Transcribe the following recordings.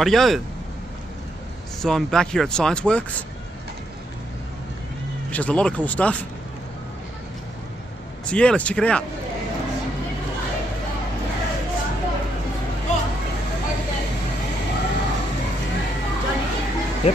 Rightio. So I'm back here at Science Works, which has a lot of cool stuff. So yeah, let's check it out. Yep.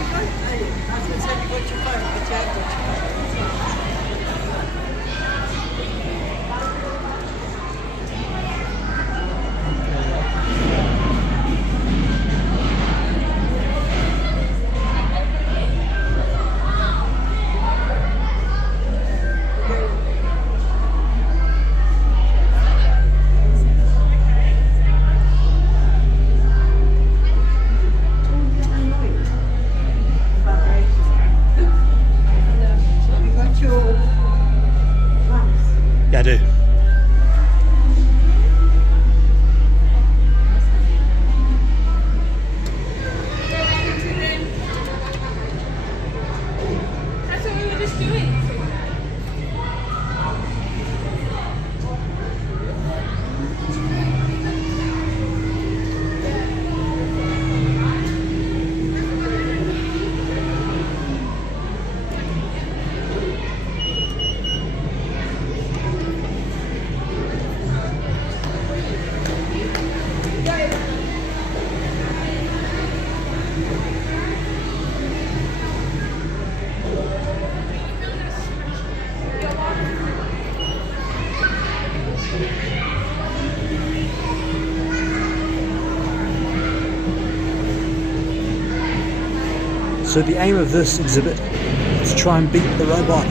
Yeah, I do. That's what we were just doing. So the aim of this exhibit is to try and beat the robot.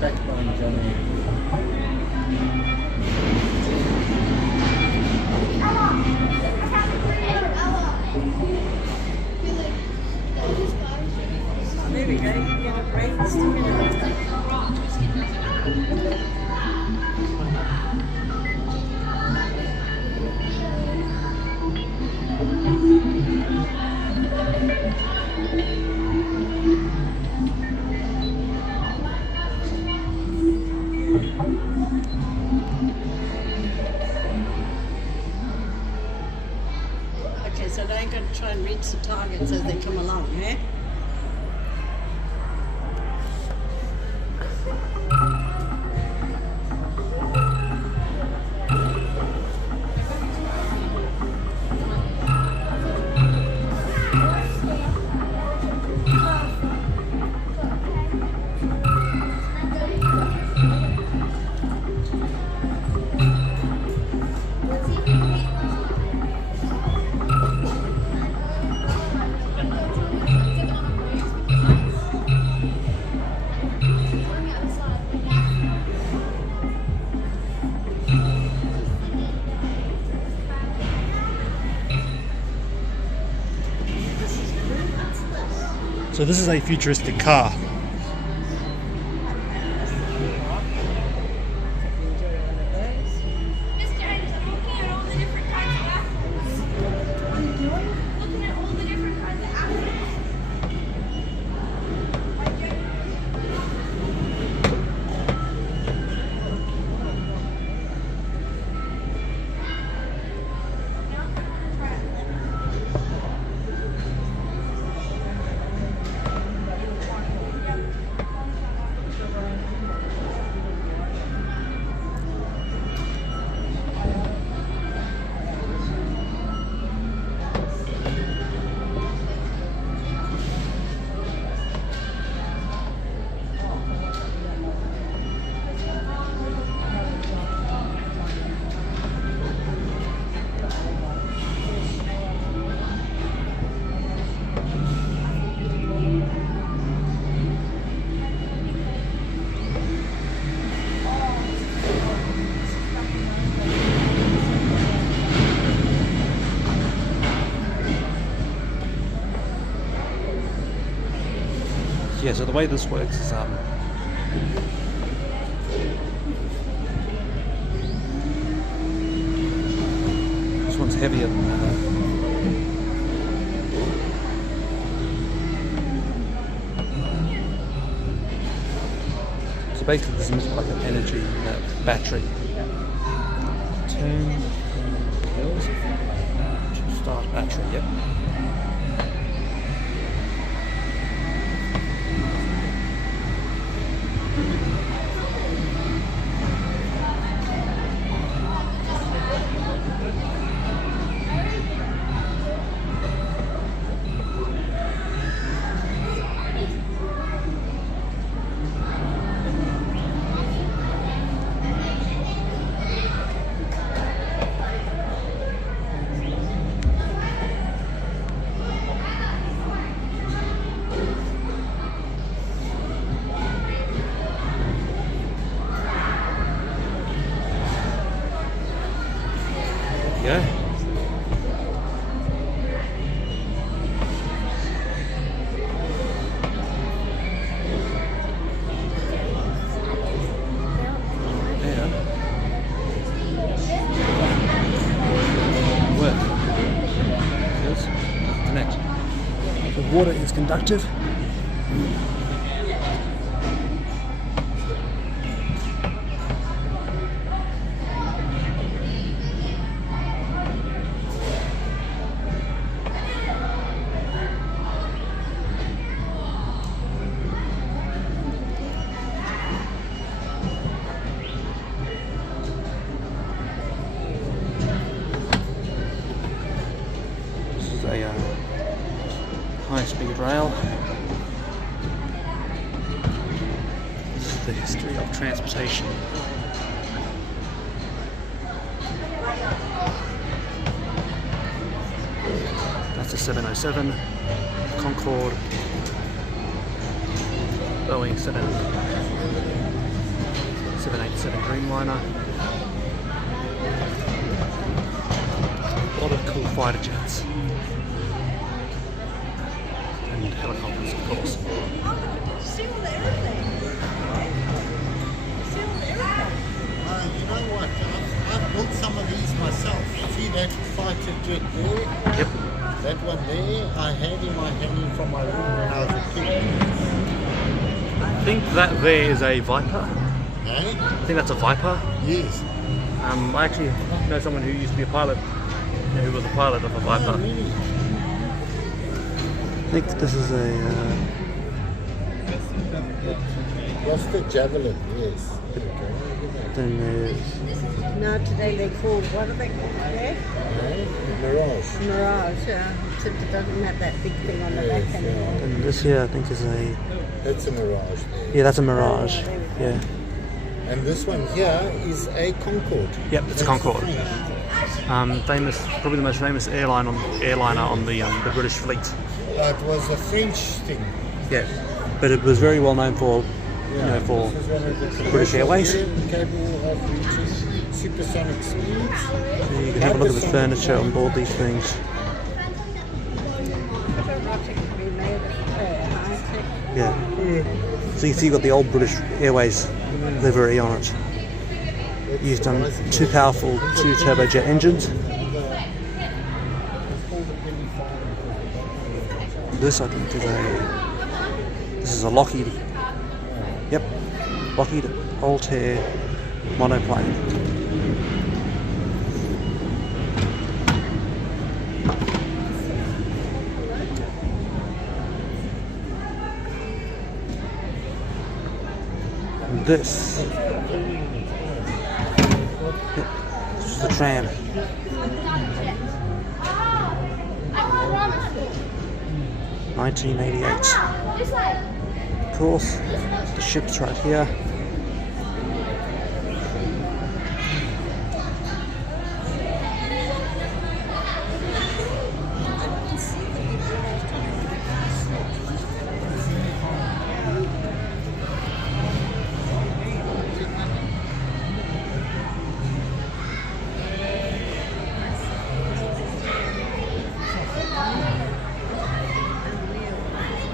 Backbone, Johnny. There we go, you get a break and stick it out. Okay, so they're going to try and reach the targets as they come along, eh? So this is a futuristic car. Miss James, I'm looking at all the different kinds of apples. What are you doing? Looking at all the different kinds of apples. Yeah, so the way this works is this one's heavier than the other. So basically this is like an energy battery. Turn kills. Start battery, yep. Yeah. Work. Yes. Doesn't connect. The water is conductive. A high-speed rail. This is the history of transportation. That's a 707 Concorde, Boeing 787 Dreamliner. A lot of cool fighter jets. And helicopters, of course. See all the airplanes. See all the airplanes. You know what? I've built some of these myself. See that fighter jet there? Yep. That one there, I had in my hanging from my room when I was a kid. I think that there is a Viper. Eh? I think that's a Viper. Yes. I actually know someone who used to be a pilot, who was a pilot of a Viper. Oh, really? I think this is a That's the Javelin, yes. then there's No, today they called, what are they called today? Mirage. Mirage, yeah. Except it doesn't have that big thing on the Yes, back anymore. and this here I think is a That's a Mirage there. yeah, that's a Mirage. Oh, yeah, there we go. Yeah. And this one here is a Concorde. Yep, it's a That's Concorde. the French. Famous, probably the most famous airliner on the British fleet. It was a French thing. Yeah, but it was very well known for for This is one of the British Airways. capable of reaching supersonic speeds. You can have a look at the furniture on board these things. I don't know if it can be made of Yeah. So you can see you've got the old British Airways livery on it. Used on 2 powerful 2 turbojet engines. This I think is a Lockheed. Yep, Lockheed Altair monoplane. And this. Yep, this is the tram. 1988. Of course, the ship's right here.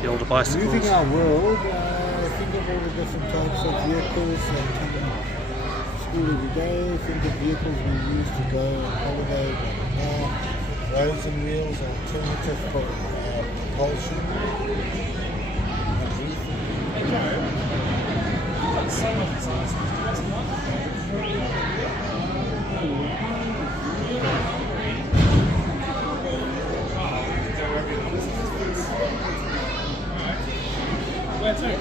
The older bicycles. Moving our world, think of all the different types of vehicles that come to school every day. Think of vehicles we use to go on holiday, roads and wheels, alternative propulsion. Where to?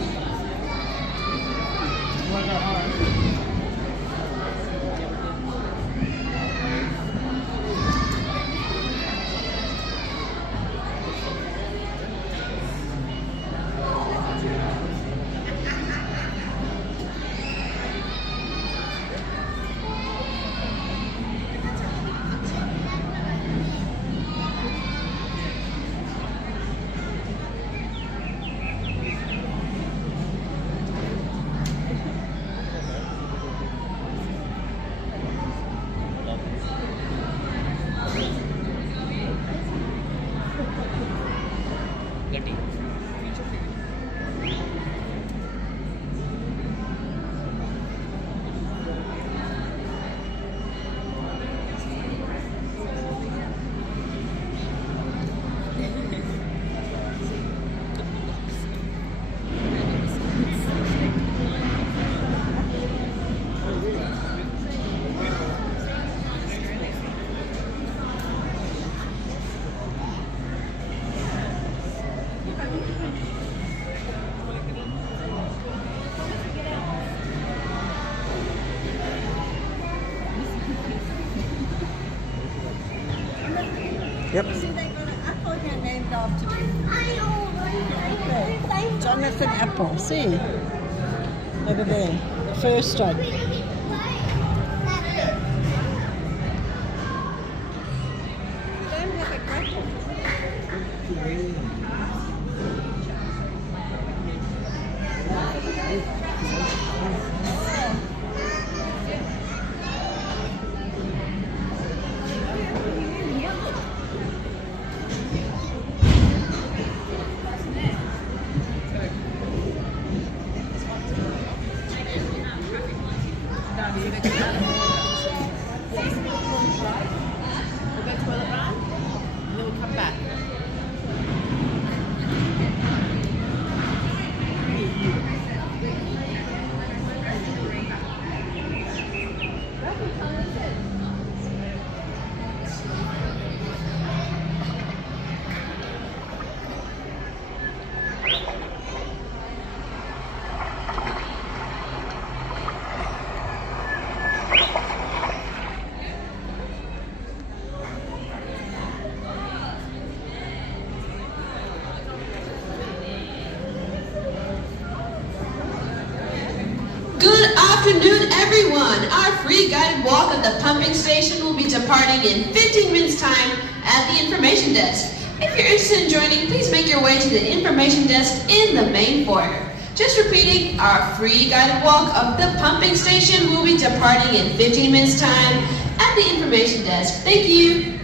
Yep. See, they got an apple here named after me. Jonathan Apple, see? Over there, the first one. Don't have a grapple. Good afternoon, everyone. Our free guided walk at the pumping station will be departing in 15 minutes time at the information desk. If you're interested in joining, please make your way to the information desk in the main foyer. Just repeating, our free guided walk of the pumping station will be departing in 15 minutes time at the information desk. Thank you.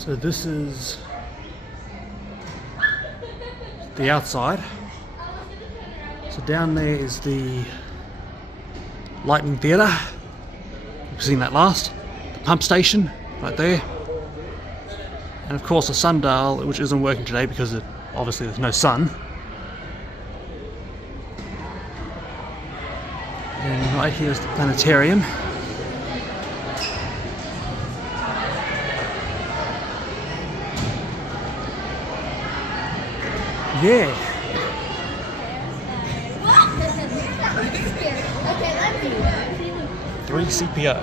So this is the outside. So down there is the Lightning Theatre. We've seen that last. The pump station right there. And of course a sundial, which isn't working today because obviously there's no sun. And right here is the planetarium. Yeah. Okay, 3CPO.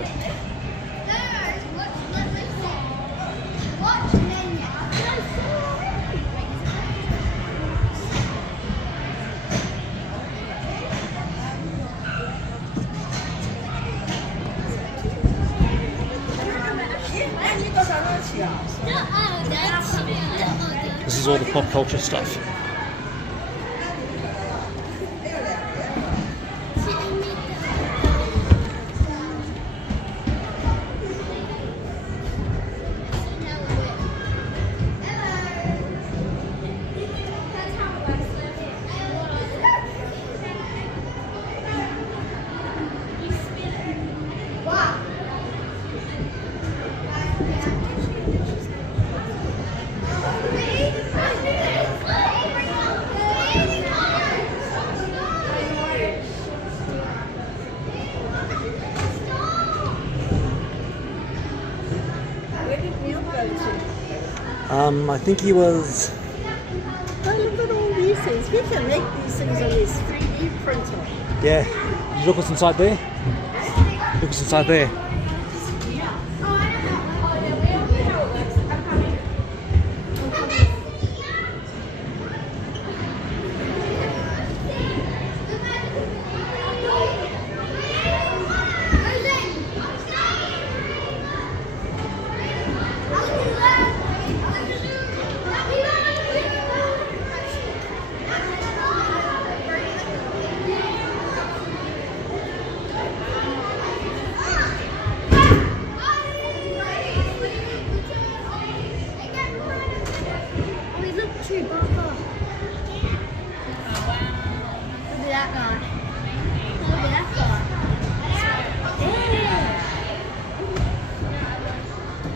This is all the pop culture stuff. Where did Neil go to? I think he was. Oh, look at all these things. We can make these things on this 3D printer. Yeah. Did you look what's inside there? Look what's inside there.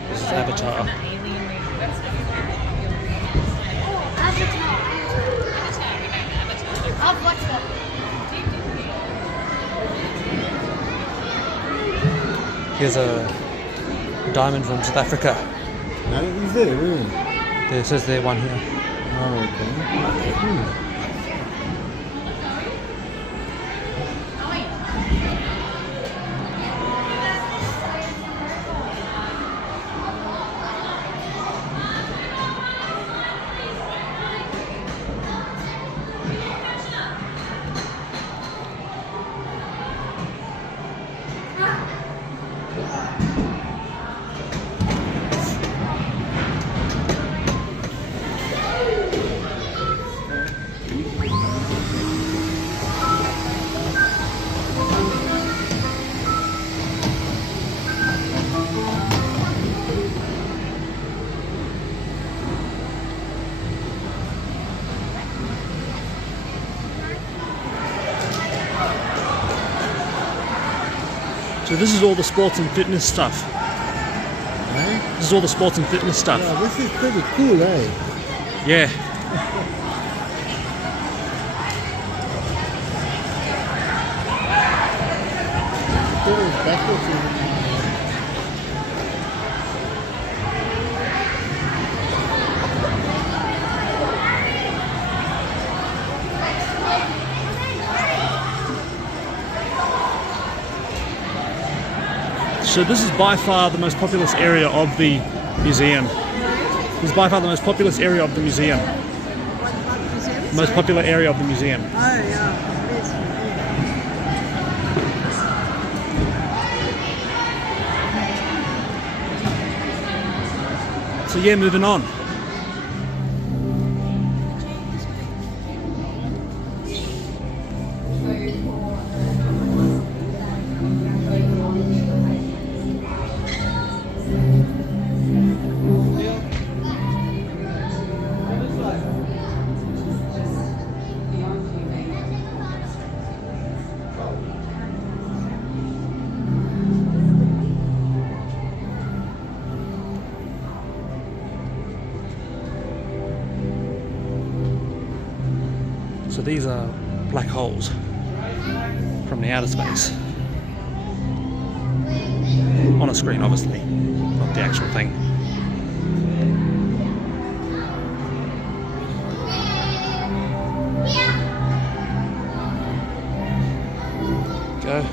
This is Avatar. I've watched that. Here's a diamond from South Africa. No, he's there, really. There says there one here. Oh, okay. So this is all the sports and fitness stuff. Eh? This is all the sports and fitness stuff. Yeah, this is pretty cool, eh? Yeah. So this is by far the most populous area of the museum. This is by far the most populous area of the museum. Most popular area of the museum. Oh, yeah. So yeah, moving on. So these are black holes from the outer space. On a screen, obviously, not the actual thing. Go.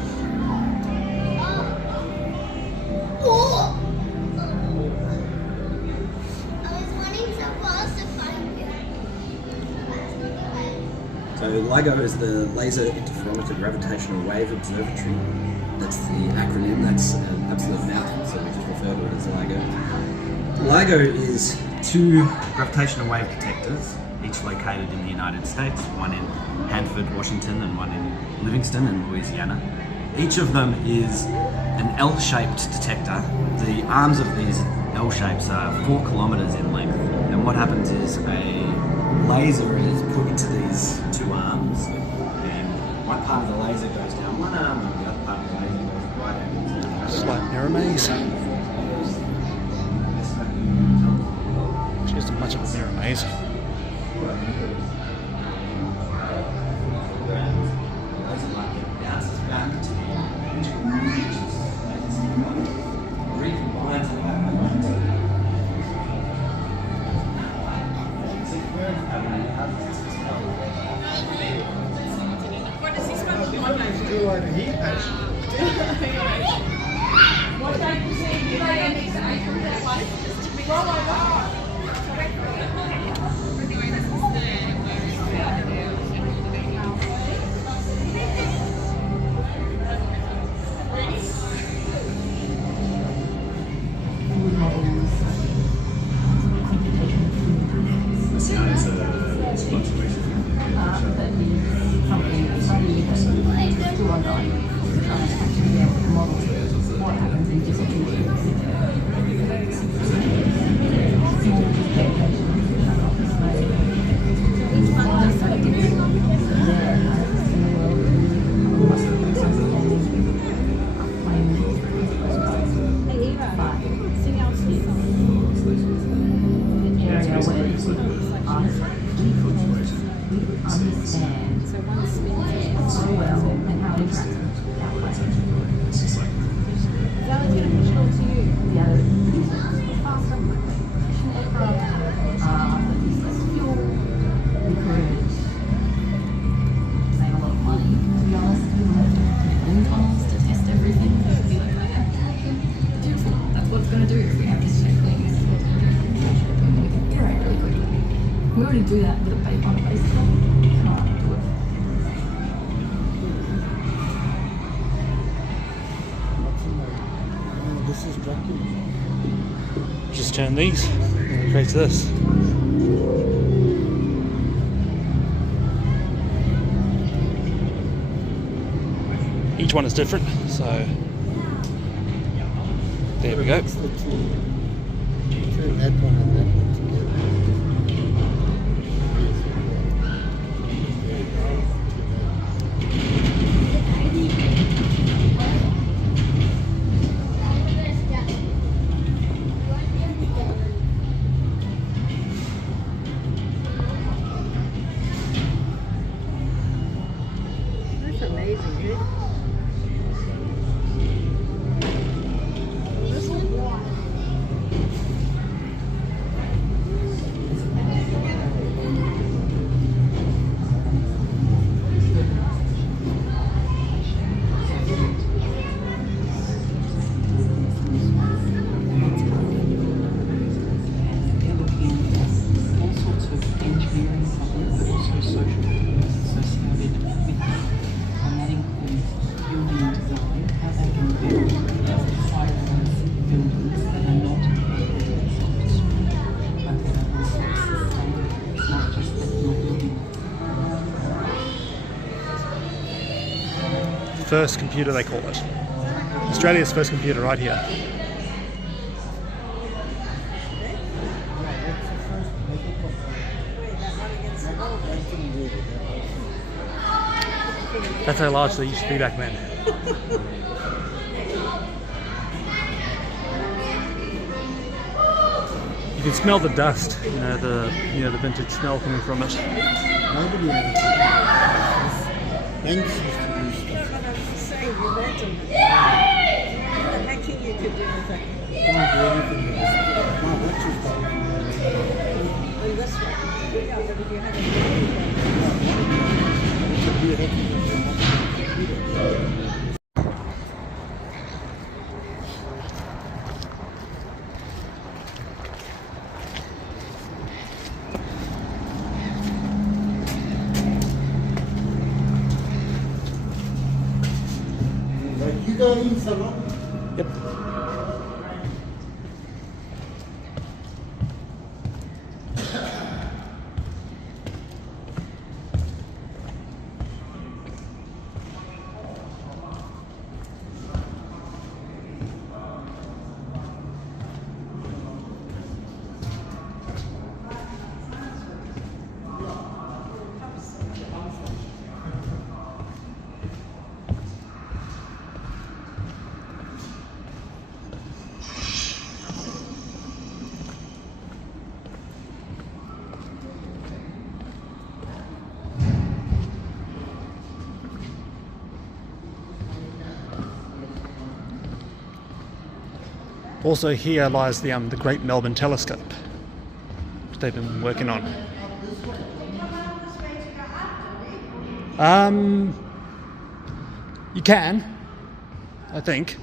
So LIGO is the Laser Interferometer Gravitational Wave Observatory. That's the acronym, that's an absolute mouthful, so we just refer to it as LIGO. LIGO is 2 gravitational wave detectors, each located in the United States, one in Hanford, Washington, and one in Livingston in Louisiana. Each of them is an L-shaped detector. The arms of these L shapes are 4 kilometers in length, and what happens is a laser is put into these 2 arms, and one part of the laser goes down one arm, and the other part of the laser goes right out. Slight mirror maze. Which isn't much of a mirror maze. We already do that with a base on a base. Can't do it. This is Dracula. Just turn these, and it creates this. Each one is different, so there we go. Turn that one and that one together. That's amazing, eh? First computer, they call it. Australia's first computer right here. That's how large they used to be back then. You can smell the dust, the vintage smell coming from it. Nobody ever banks used to do stuff. That's what I was saying, imagine. The hacking you could do with it. Can't do anything with this. My watch is gone. And this one. Yeah, but if you had a It could be hacking with your computer. You go in, Sarah. Yep. Also here lies the Great Melbourne Telescope, which they've been working on. You can, I think.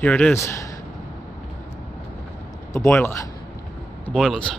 Here it is. The boiler. The boilers.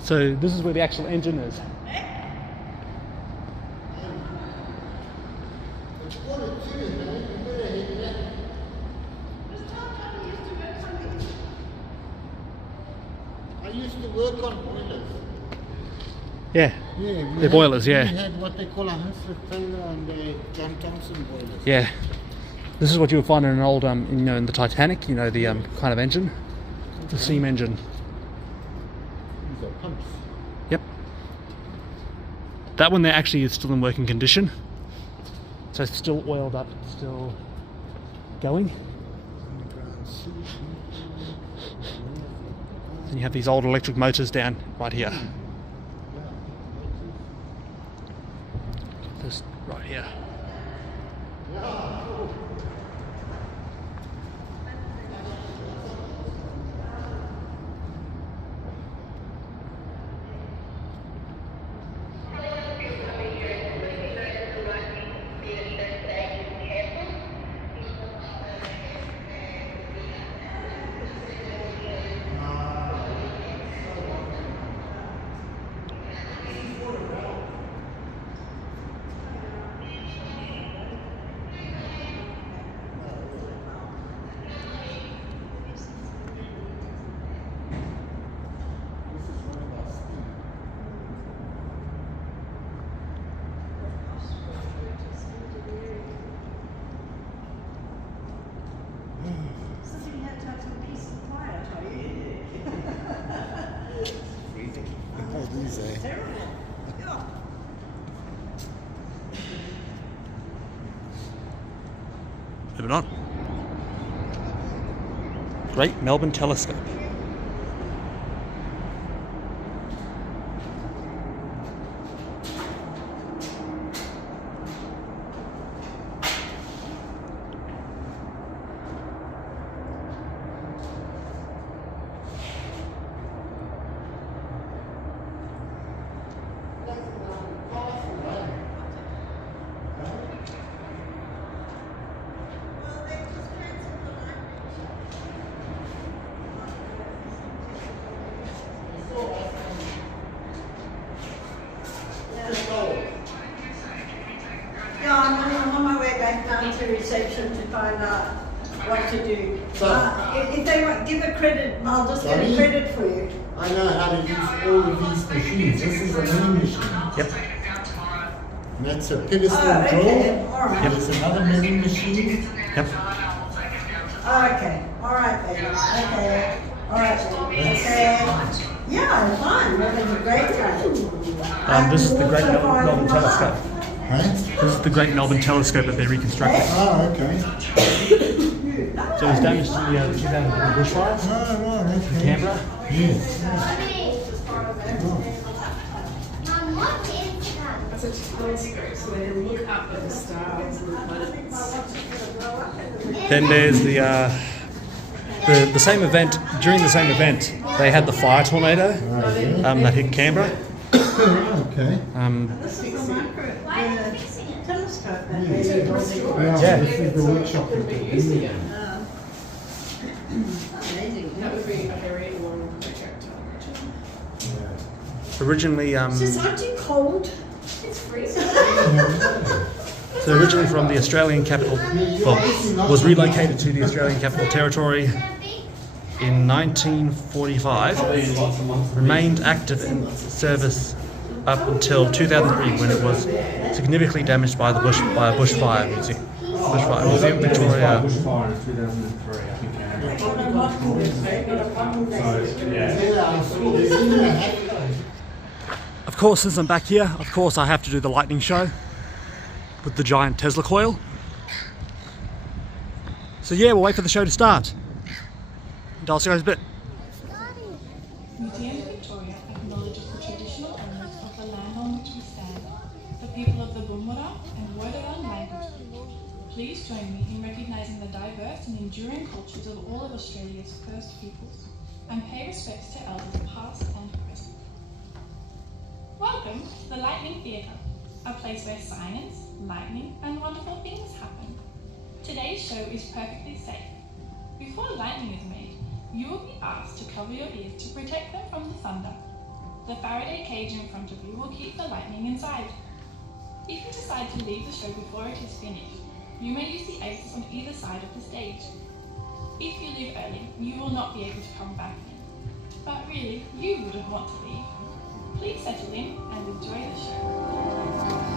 So this is where the actual engine is. I used to work on boilers. Yeah, Yeah, they're boilers, yeah. We had what they call a Hunsford Taylor and a John Thompson boilers. Yeah. This is what you would find in an old, in the Titanic, the kind of engine, the steam engine. These are pumps. Yep. That one there actually is still in working condition. So it's still oiled up, it's still going. And you have these old electric motors down right here. This right here. Oh, these are. Moving on. Great Melbourne Telescope. to reception to find out what to do. So- If they want, give a credit, I'll just get a Sorry? credit for you. I know how to use all of these machines. This is a milling machine. Yep. And that's a pedestal Oh, okay, drill. all right. There's another milling machine. Yep. Okay, all right then. Okay, all right then. Okay. Yeah, fine. That was a great time. This is the Great Melbourne Telescope. Right? This is the Great Melbourne Telescope that they're reconstructing. Oh, okay. So it was damaged in the 2011 bushfires Oh, right, in okay. Canberra. Yes. It's a telescope, so they can look up at the stars and the planets. Then there's the same event. During the same event, they had the fire tornado that hit Canberra. Okay. Telescope that they did. Yeah, this is the workshop that they're doing. Amazing. That would be a very long project. Originally, Says, aren't you cold? It's freezing. so originally from the Australian capital, well, was relocated to the Australian Capital Territory in 1945. Remained active in service up until 2003, when it was significantly damaged by a bushfire museum. Bushfire Museum Victoria. Bushfire in 2003, I think it happened. Of course, since I'm back here, of course I have to do the lightning show with the giant Tesla coil. So yeah, we'll wait for the show to start. And I'll see you guys in a bit. Museum Victoria acknowledges the traditional owners of the land on which we stand, the people of the Bumwara and Wurundjeri language. Please join me in recognising the diverse and enduring cultures of all of Australia's First Peoples, and pay respects to elders past and present. Welcome to the Lightning Theatre, a place where science, lightning, and wonderful things happen. Today's show is perfectly safe. Before lightning is made, you will be asked to cover your ears to protect them from the thunder. The Faraday cage in front of you will keep the lightning inside. If you decide to leave the show before it is finished, you may use the exits on either side of the stage. If you leave early, you will not be able to come back in. But really, you wouldn't want to leave. Please settle in and enjoy the show.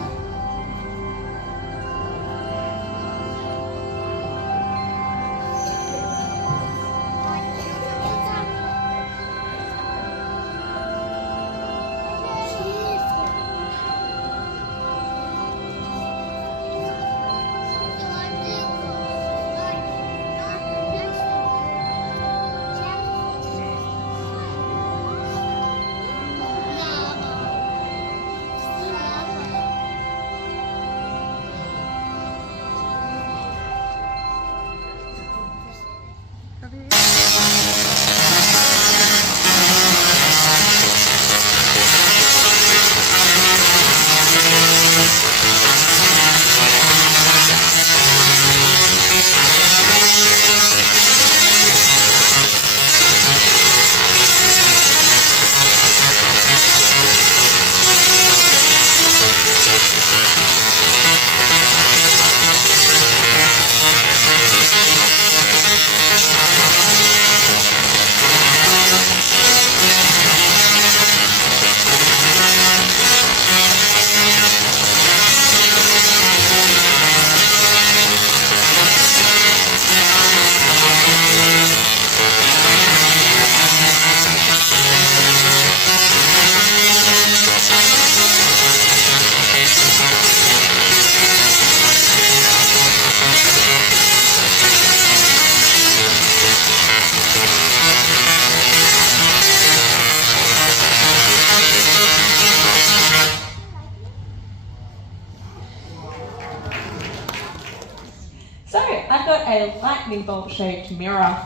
I've got a lightning bolt shaped mirror,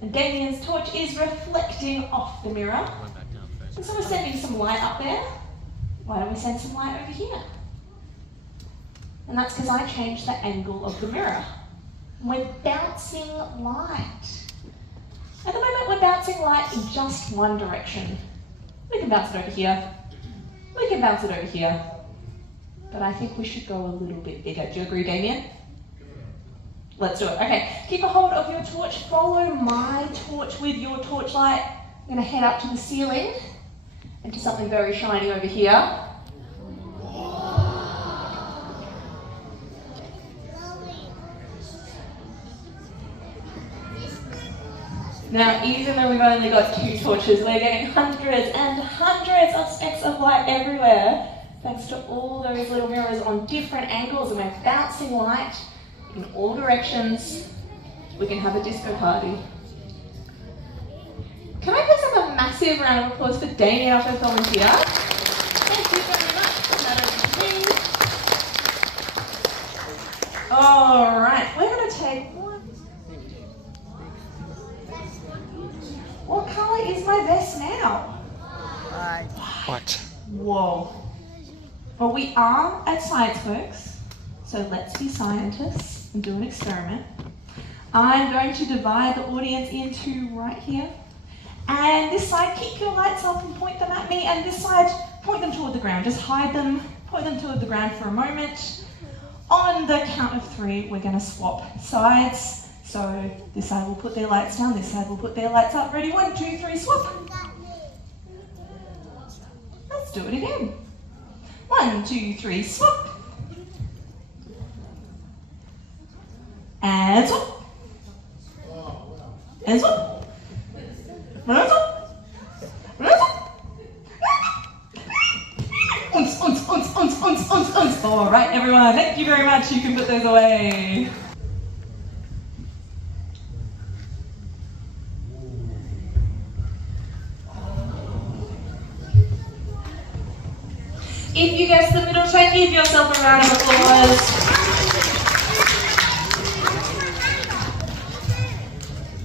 and Damien's torch is reflecting off the mirror. And so we're sending some light up there. Why don't we send some light over here? And that's because I changed the angle of the mirror. We're bouncing light. At the moment, we're bouncing light in just one direction. We can bounce it over here. We can bounce it over here. But I think we should go a little bit bigger. Do you agree, Damien? Let's do it. Okay, keep a hold of your torch. Follow my torch with your torchlight. I'm going to head up to the ceiling and to something very shiny over here. Now, even though we've only got 2 torches, we're getting hundreds and hundreds of specks of light everywhere, thanks to all those little mirrors on different angles, and we're bouncing light in all directions. We can have a disco party. Can I please have a massive round of applause for Damien, our first volunteer? Thank you very much. All right, we're going to take one. What colour is my vest now? White. Whoa. Well, we are at Science Works, so let's be scientists and do an experiment. I'm going to divide the audience into right here. And this side, keep your lights up and point them at me, and this side, point them toward the ground. Just hide them, point them toward the ground for a moment. On the count of 3, we're going to swap sides. So this side will put their lights down, this side will put their lights up. Ready? 1, 2, 3, swap. Let's do it again. 1, 2, 3, swap. And swap. And swap. And swap. All right, everyone, thank you very much. You can put those away. If you guessed the middle tank, give yourself a round of applause.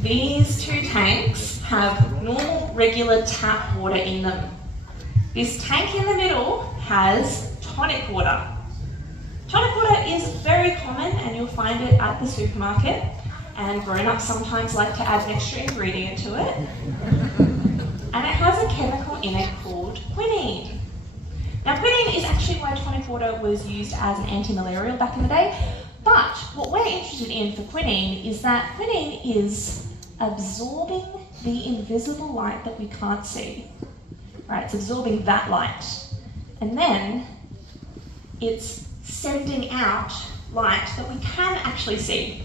These 2 tanks have normal, regular tap water in them. This tank in the middle has tonic water. Tonic water is very common, and you'll find it at the supermarket, and grown-ups sometimes like to add an extra ingredient to it. And it has a chemical in it called quinine. Now, quinine is actually why tonic water was used as an anti-malarial back in the day, but what we're interested in for quinine is that quinine is absorbing the invisible light that we can't see. Right, it's absorbing that light. And then it's sending out light that we can actually see.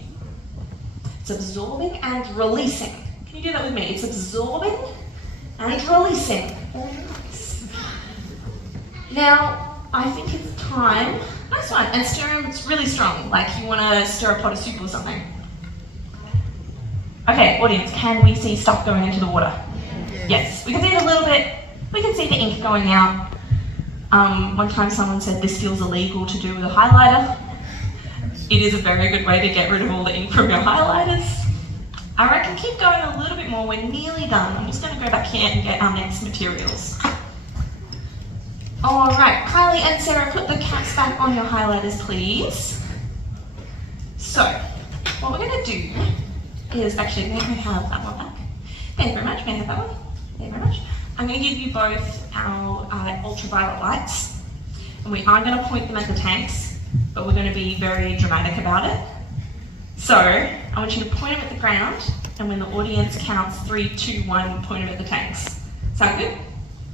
It's absorbing and releasing. Can you do that with me? It's absorbing and releasing. Now, I think it's time. Nice one. And stir them, it's really strong, like you want to stir a pot of soup or something. Okay, audience, can we see stuff going into the water? Yes, we can see it a little bit. We can see the ink going out. One time someone said this feels illegal to do with a highlighter. It is a very good way to get rid of all the ink from your highlighters. I reckon keep going a little bit more. We're nearly done. I'm just going to go back here and get our next materials. All right, Kylie and Sarah, put the caps back on your highlighters, please. So, what we're going to do is actually, may I have that one back? Thank you very much. May I have that one? Thank you very much. I'm going to give you both our ultraviolet lights, and we are going to point them at the tanks, but we're going to be very dramatic about it. So, I want you to point them at the ground, and when the audience counts 3, 2, 1, point them at the tanks. Sound good?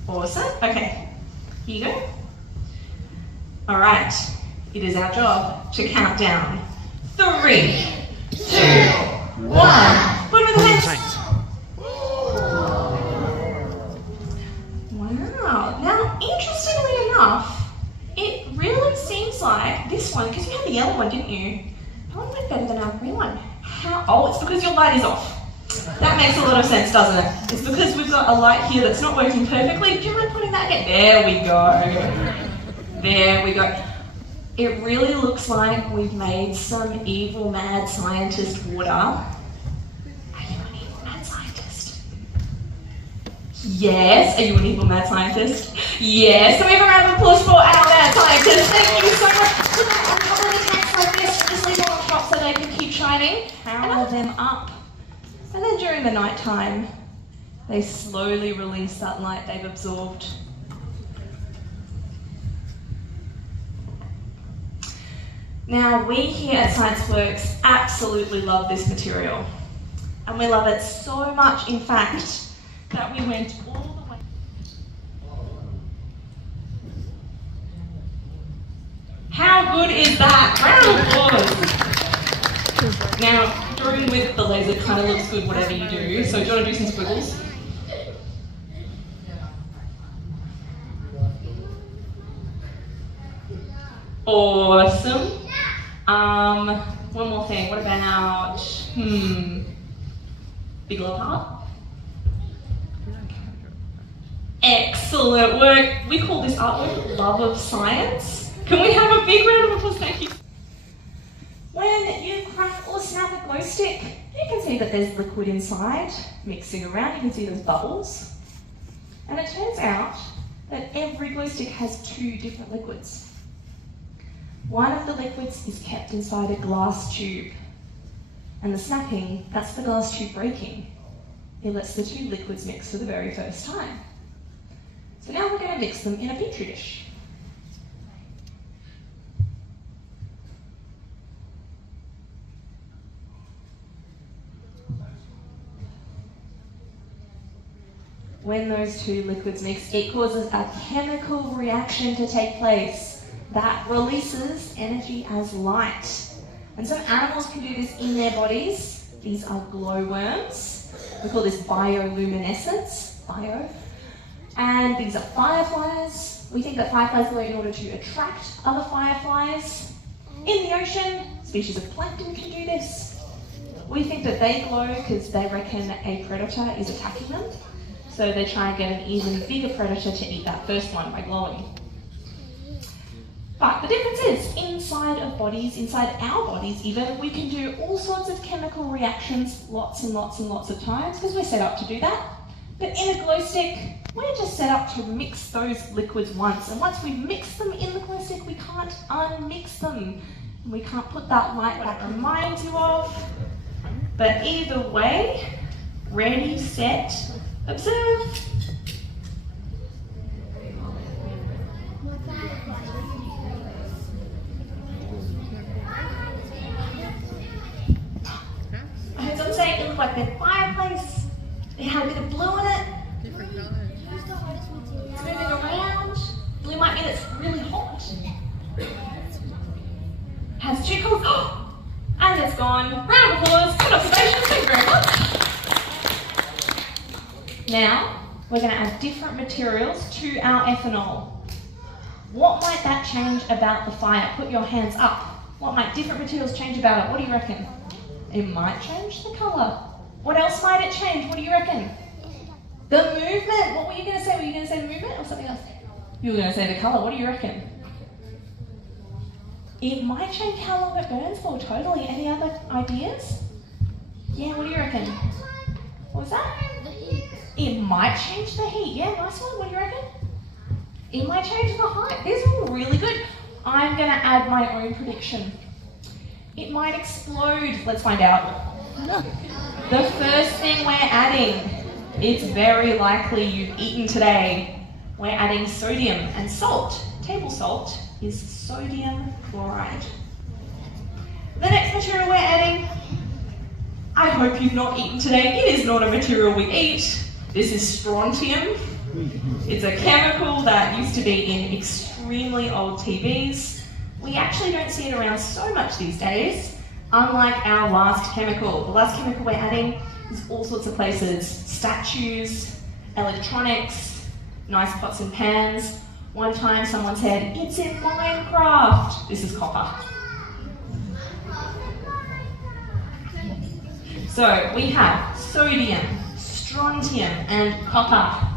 Awesome. Okay. Here you go. All right, it is our job to count down. 3, 2, 1. Put them in the tanks. Wow. Now, interestingly enough, it really seems like this one, because you had the yellow one, didn't you? That one went better than our green one. How? Oh, it's because your light is off. That makes a lot of sense, doesn't it? It's because we've got a light here that's not working perfectly. Do you mind putting that again? There we go. There we go. It really looks like we've made some evil mad scientist water. Are you an evil mad scientist? Yes. Are you an evil mad scientist? Yes. Can we have a round of applause for our mad scientist? Thank you so much. Put them on top of the tanks like this. Just leave them on top so they can keep shining. Power them up. And then during the night time, they slowly release that light they've absorbed. Now, we here at ScienceWorks absolutely love this material. And we love it so much, in fact, that we went all the way. How good is that? Round of applause. Now, drawing with the laser kind of looks good whatever you do, so do you want to do some squiggles? Awesome. One more thing. What about, big love heart? Excellent work. We call this artwork Love of Science. Can we have a big round of applause? Thank you. When you crack or snap a glow stick, you can see that there's liquid inside mixing around. You can see those bubbles. And it turns out that every glow stick has 2 different liquids. One of the liquids is kept inside a glass tube, and the snapping, that's the glass tube breaking. It lets the 2 liquids mix for the very first time. So now we're going to mix them in a petri dish. When those 2 liquids mix, it causes a chemical reaction to take place that releases energy as light. And some animals can do this in their bodies. These are glowworms. We call this bioluminescence, bio. And these are fireflies. We think that fireflies glow in order to attract other fireflies. In the ocean, species of plankton can do this. We think that they glow because they reckon a predator is attacking them. So they try and get an even bigger predator to eat that first one by glowing. But the difference is, inside of bodies, inside our bodies even, we can do all sorts of chemical reactions lots and lots and lots of times because we're set up to do that. But in a glow stick, we're just set up to mix those liquids once. And once we mix them in the glow stick, we can't unmix them. We can't put that light that reminds you of. But either way, ready, set, observe. I heard someone say it looked like their fireplace. It had a bit of blue in it. It's moving around. Blue might mean it's really hot. Has 2 colours. And it's gone. Round of applause. Good observation. Thank you very much. Now, we're going to add different materials to our ethanol. What might that change about the fire? Put your hands up. What might different materials change about it? What do you reckon? It might change the colour. What else might it change? What do you reckon? The movement. What were you going to say? Were you going to say the movement or something else? You were going to say the colour. What do you reckon? It might change how long it burns for, totally. Any other ideas? Yeah, what do you reckon? What was that? It might change the heat. Yeah, nice one. What do you reckon? It might change the height. These are all really good. I'm going to add my own prediction. It might explode. Let's find out. The first thing we're adding, it's very likely you've eaten today. We're adding sodium and salt. Table salt is sodium chloride. The next material we're adding, I hope you've not eaten today. It is not a material we eat. This is strontium. It's a chemical that used to be in extremely old TVs. We actually don't see it around so much these days, unlike our last chemical. The last chemical we're adding is all sorts of places. Statues, electronics, nice pots and pans. One time someone said, it's in Minecraft. This is copper. So we have sodium, strontium, and copper.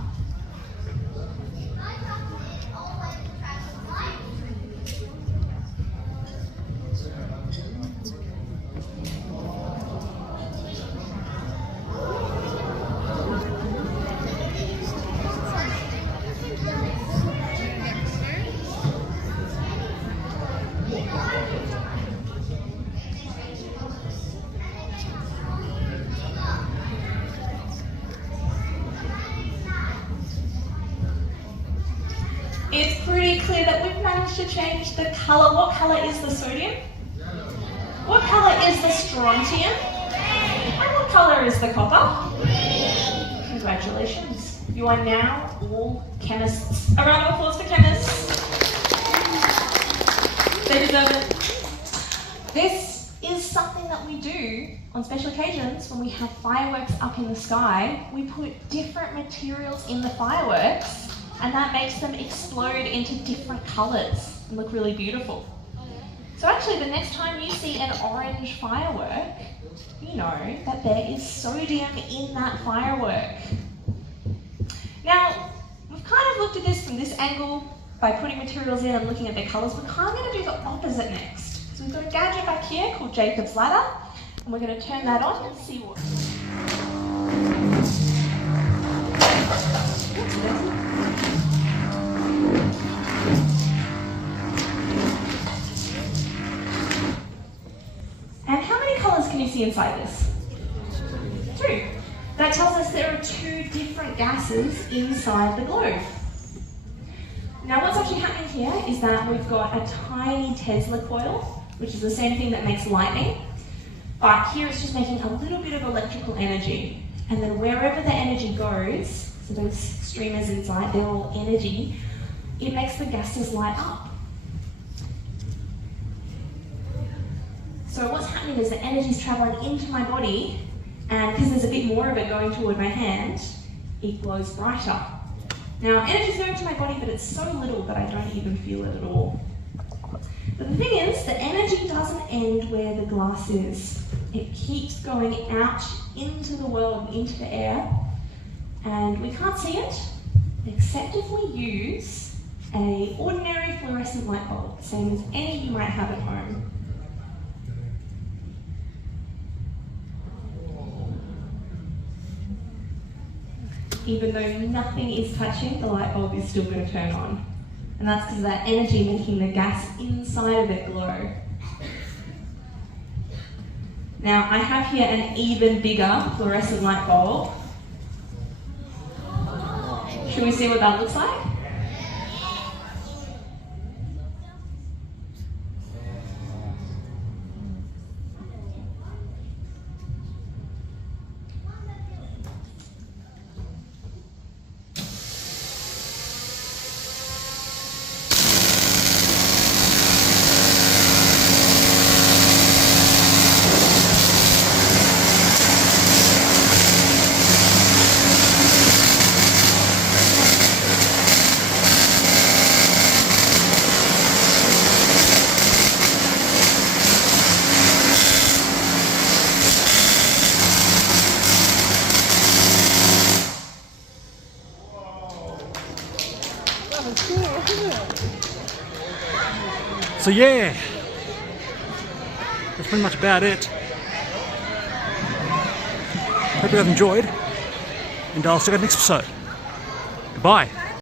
It's pretty clear that we've managed to change the colour. What colour is the sodium? What colour is the strontium? And what colour is the copper? Congratulations. You are now all chemists. A round of applause for chemists. They deserve it. This is something that we do on special occasions when we have fireworks up in the sky. We put different materials in the fireworks and that makes them explode into different colours and look really beautiful. So actually the next time you see an orange firework, you know that there is sodium in that firework. Now, we've kind of looked at this from this angle by putting materials in and looking at their colours. We're kind of going to do the opposite next. So we've got a gadget back here called Jacob's Ladder, and we're going to turn that on and see what... And how many colours can you see inside this? 2. That tells us there are 2 different gases inside the globe. Now what's actually happening here is that we've got a tiny Tesla coil, which is the same thing that makes lightning, but here it's just making a little bit of electrical energy. And then wherever the energy goes, so those streamers inside, they're all energy, it makes the gases light up. So what's happening is the energy is traveling into my body, and because there's a bit more of it going toward my hand, it glows brighter. Now, energy is going to my body, but it's so little that I don't even feel it at all. But the thing is, the energy doesn't end where the glass is. It keeps going out into the world, into the air, and we can't see it, except if we use an ordinary fluorescent light bulb, same as any you might have at home. Even though nothing is touching, the light bulb is still going to turn on. And that's because of that energy making the gas inside of it glow. Now, I have here an even bigger fluorescent light bulb. Should we see what that looks like? So yeah, that's pretty much about it. Hope you guys enjoyed, and I'll see you guys next episode. Goodbye.